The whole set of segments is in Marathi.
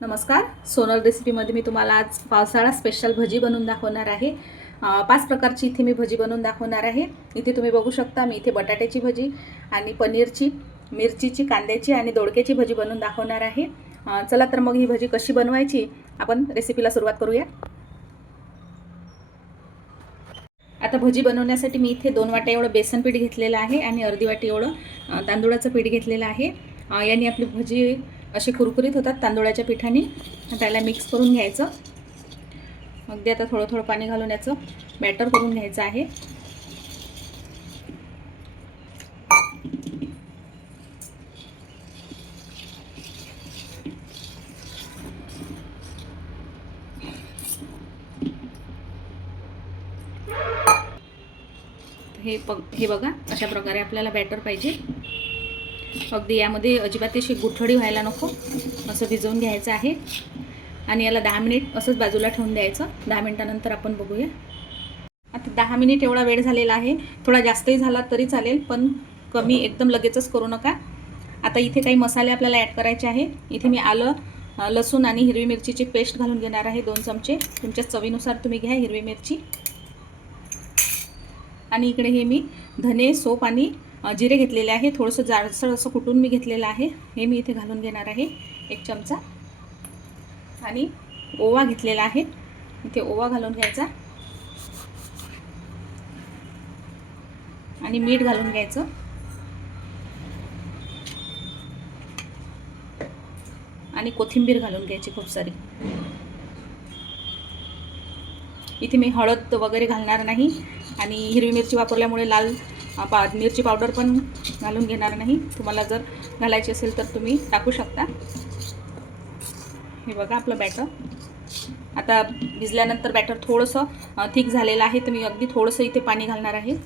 नमस्कार. सोनल रेसिपीमध्ये मी तुम्हाला आज पावसाळा स्पेशल भजी बनवून दाखवणार आहे. 5 प्रकारची इथे मी भजी बनवून दाखवणार आहे. इथे तुम्ही बघू शकता मी इथे बटाट्याची भजी आणि पनीरची, मिरचीची, कांद्याची आणि दोडक्याची भजी बनवून दाखवणार आहे. चला तर मग ही भजी कशी बनवायची आपण रेसिपीला सुरुवात करूया. आता भजी बनवण्यासाठी मी इथे 2 वाट्या एवढं बेसन पीठ घेतलेलं आहे आणि अर्धी वाटी एवढं तांदूळाचं पीठ घेतलेलं आहे. याने आपली भजी अशी कुरकुरीत होतात तांदूळाच्या पिठाने. त्याला मिक्स करून घ्यायचं. अगदी आता थोडं थोडं पाणी घालून याचं बॅटर करून घ्यायचं आहे. हे बघा अशा प्रकारे आपल्याला बॅटर पाहिजे. अगदी यामध्ये अजिबात अशी गुठळी व्हायला नको असं भिजवून घ्यायचं आहे. आणि याला 10 मिनिट असंच बाजूला ठेवून द्यायचं. 10 मिनिटानंतर आपण बघूया. आता 10 मिनिट एवढा वेळ झालेला आहे. थोडा जास्तही झाला तरी चालेल, पण कमी एकदम लगेचच करू नका. आता इथे काही मसाले आपल्याला ॲड करायचे आहे. इथे मी आलं, लसूण आणि हिरवी मिरचीची पेस्ट घालून घेणार आहे. 2 चमचे. तुमच्या चवीनुसार तुम्ही घ्या हिरवी मिरची. आणि इकडे हे मी धने, सोप आणि जिरे घेतलेले आहे. थोडंसं जाडसर असं कुटून मी घेतलेलं आहे. हे मी इथे घालून घेणार आहे 1 चमचा. आणि ओवा घेतलेला आहे. इथे ओवा घालून घ्यायचा आणि मीठ घालून घ्यायचं. आणि कोथिंबीर घालून घ्यायची खूप सारी. इथे मी हळद वगैरे घालणार नाही आणि हिरवी मिरची वापरल्यामुळे लाल मिरची पावडर पण घालून घेणार नाही. तुम्हाला जर घालायची असेल तर तुम्ही टाकू शकता. हे बघा आपलं बॅटर आता भिजल्यानंतर बॅटर थोडंसं थिक झालेलं आहे, तर मी अगदी थोडंसं इथे पाणी घालणार आहे.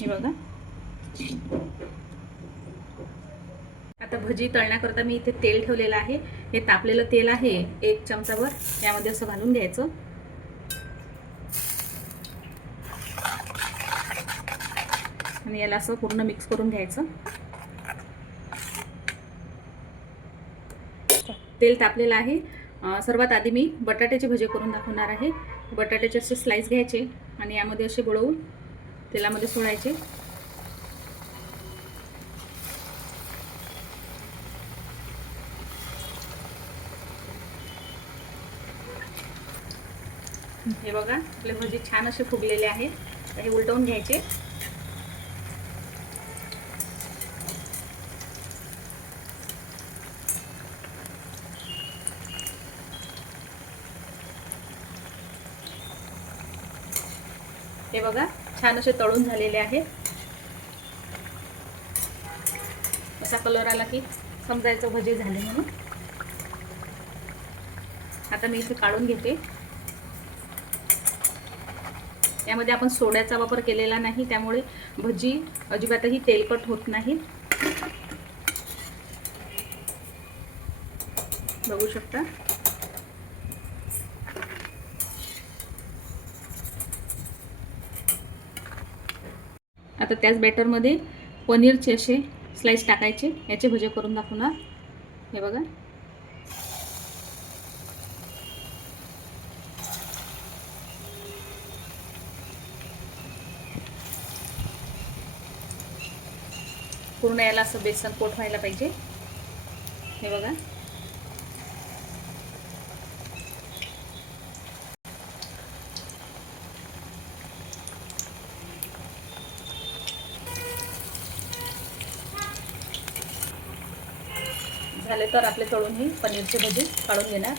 हे बघा. आता भजी तळण्याकरता मी इथे तेल ठेवलेलं आहे. हे तापलेलं तेल आहे 1 चमचाभर. यामध्ये असं घालून घ्यायचं. आणि याला असं पूर्ण मिक्स करून घ्यायचं. तेल तापलेलं आहे. सर्वात आधी मी बटाट्याची भजी करून दाखवणार आहे. बटाट्याचे असे स्लाइस घ्यायचे आणि यामध्ये असे बुडवून तेलामध्ये सोडायचे. हे बघा आपले भजी छान असे फुगलेले आहेत. हे उलटवून घ्यायचे. हे बघा छान असे तळून झालेले आहेत. असा कलर आला की समजायचं भजी झाले म्हणून. आता मी इथे काढून घेते. यामध्ये आपण सोड्याचा वापर केलेला नाही, त्यामुळे भजी अजिबातही तेलकट होत नाही. बघू शकता. आता त्याच बॅटरमध्ये पनीरचे असे स्लाइस टाकायचे. याचे भजे करून दाखवणार. हे बघा. पूर्ण याला असं बेसन कोट व्हायला पाहिजे. हे बघा. झाले तर आपले तळून ही पनीरची भजी काढून घेणार.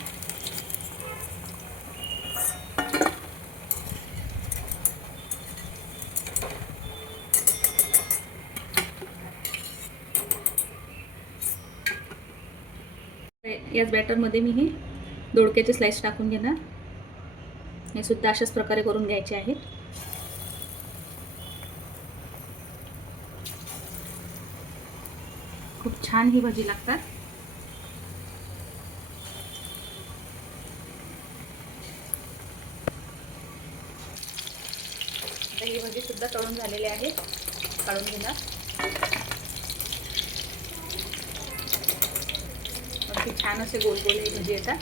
याच बॅटरमध्ये मी हे दोडक्याचे स्लाइस टाकून घेणार. हे सुद्धा अशाच प्रकारे करून घ्यायचे आहेत. खूप छान ही भजी लागतात. ही भजी सुद्धा तळून झालेले आहेत, काढून घेणार. अगदी छान असे गोल गोल हे भजी येतात.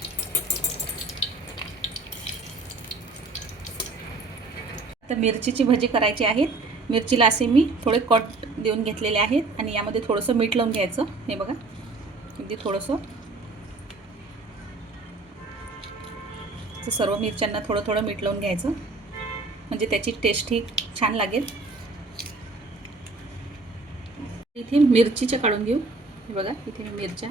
आता मिरचीची भजी करायची आहेत. मिरचीला असे मी थोडे कट देऊन घेतलेले आहेत आणि यामध्ये थोडंसं मीठ लावून घ्यायचं. हे बघा, अगदी थोडंसं. सर्व मिरच्यांना थोडं थोडं मीठ लावून घ्यायचं, म्हणजे त्याची टेस्ट ही छान लागेल. इथे मिरचीच्या काढून घेऊ. हे बघा, इथे मिरच्या.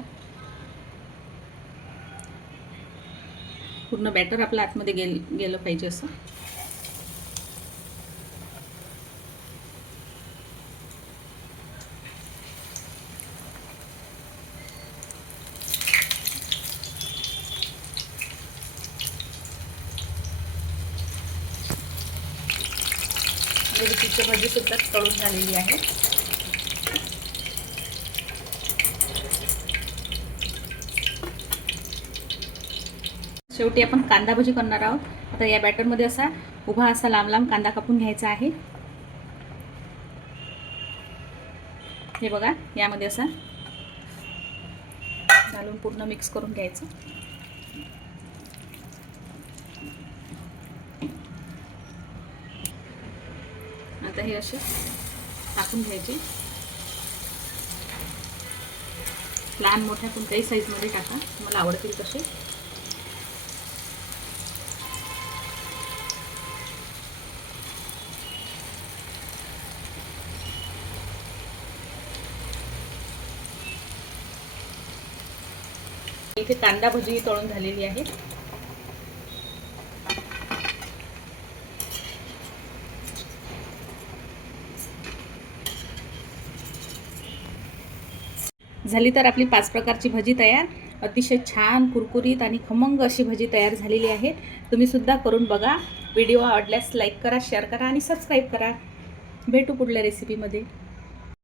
पूर्ण बॅटर आपल्या आतमध्ये गेलं पाहिजे असं. मिरचीची भाजी सुद्धा तळून झालेली आहे. शेवटी आपण कांदा भजी करणार आहोत. आता या बॅटरमध्ये असा उभा असा लांब लांब कांदा कापून घ्यायचा आहे. हे बघा, यामध्ये असा घालून पूर्ण मिक्स करून घ्यायचं. आता हे असे टाकून घ्यायचे. लहान मोठ्या कोणत्याही साईजमध्ये टाका, तुम्हाला आवडतील तसे. इथे कांदा भजी तळून झालेली आहे. झाली तर आपली 5 प्रकारची भजी तयार. अतिशय छान, कुरकुरीत आणि खमंग अशी भजी तयार झालेली आहे. तुम्ही सुद्धा करून बघा. व्हिडिओ आवडल्यास लाईक करा, शेअर करा आणि सबस्क्राईब करा. भेटू पुढल्या रेसिपीमध्ये.